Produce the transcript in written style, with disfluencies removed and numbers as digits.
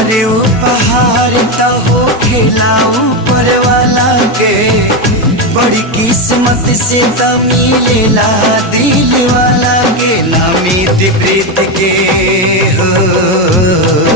अरे उपहार तो हो खेला ऊपर वाला के, बड़ी किस्मत से तो मिलेला दिल वाला के, ना मीत प्रीत के हो।